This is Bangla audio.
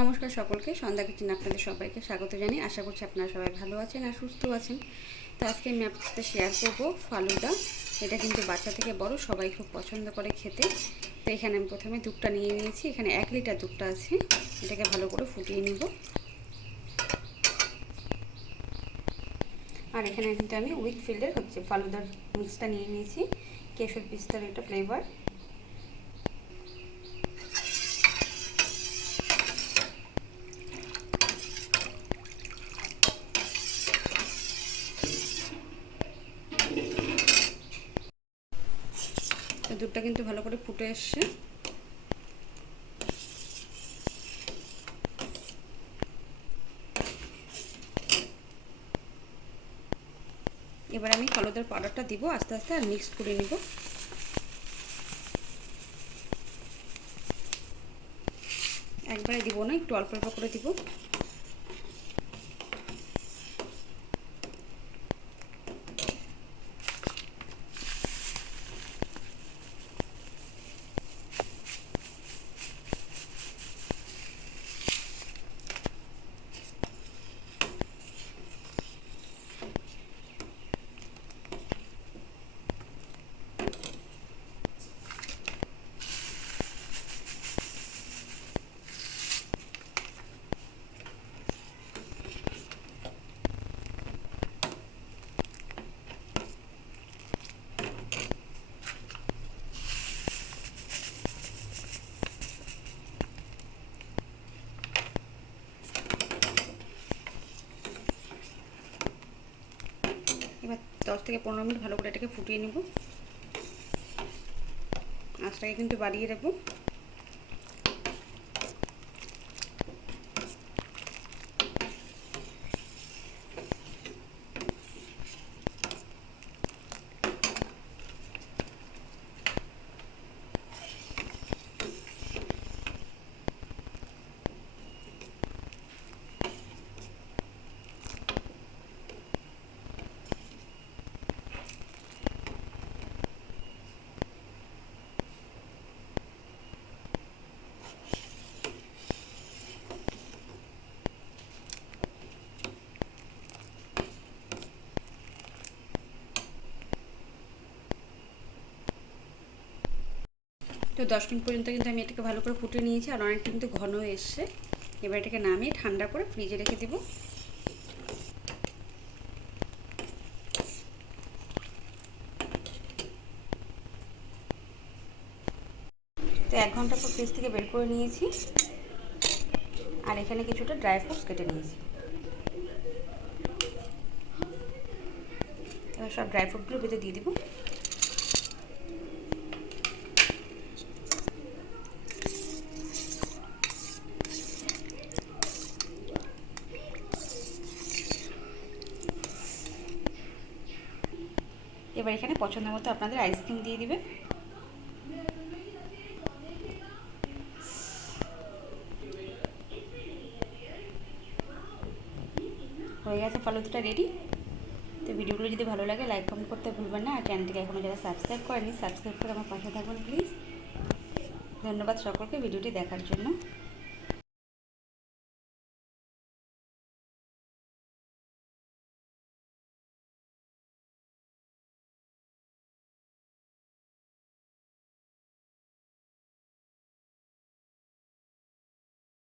নমস্কার সকলকে, সন্ধ্যা কিচেন আপনাদের সবাইকে স্বাগত জানাই। আশা করছি আপনারা সবাই ভালো আছেন আর সুস্থ আছেন। তো আজকে আমি আপনাদের সাথে শেয়ার করব ফালুদা। এটা কিন্তু বাচ্চা থেকে বড় সবাই খুব পছন্দ করে খেতে। তো এখানে আমি প্রথমে দুধটা নিয়ে নিয়েছি। এখানে 1 লিটার দুধটা আছে, এটাকে ভালো করে ফুটিয়ে নিব। আর এখানে কিন্তু আমি উইকফিল্ডের ফালুদার মিক্সটা নিয়ে নিয়েছি, কেশর পিস্তার একটা ফ্লেভার। দুধটা কিন্তু ভালো করে ফুটে এসছে। এবার আমি ফালুদার পাউডারটা দিব আস্তে আস্তে আর মিক্স করে নিব। একবারে দিব না, একটু অল্প অল্প করে দিব। এবার 10 থেকে 15 মিনিট ভালো করে এটাকে ফুটিয়ে নেব। আঁচটাকে কিন্তু বাড়িয়ে রাখবো। তো 10 মিনিট পর্যন্ত কিন্তু আমি এটাকে ভালো করে ফুটিয়ে নিয়েছি আর অনেকটা কিন্তু ঘন হয়ে এসছে। এবার এটাকে নামিয়ে ঠান্ডা করে ফ্রিজে রেখে দেব। তো 1 ঘন্টা পর ফ্রিজ থেকে বের করে নিয়েছি আর এখানে কিছুটা ড্রাই ফ্রুটস কেটে নিয়েছি। এবার সব ড্রাই ফ্রুটগুলো ভেতরে দিয়ে দেবো। এবার এখানে পছন্দ মতো আপনাদের আইসক্রিম দিয়ে দিবেন। হয়ে গেছে ফালুদাটা রেডি। তো ভিডিওগুলো যদি ভালো লাগে লাইক কমেন্ট করতে ভুলবেন না। আর চ্যানেলটিকে এখনও যারা সাবস্ক্রাইব করেনি সাবস্ক্রাইব করে আমার পাশে থাকুন প্লিজ। ধন্যবাদ সকলকে ভিডিওটি দেখার জন্য।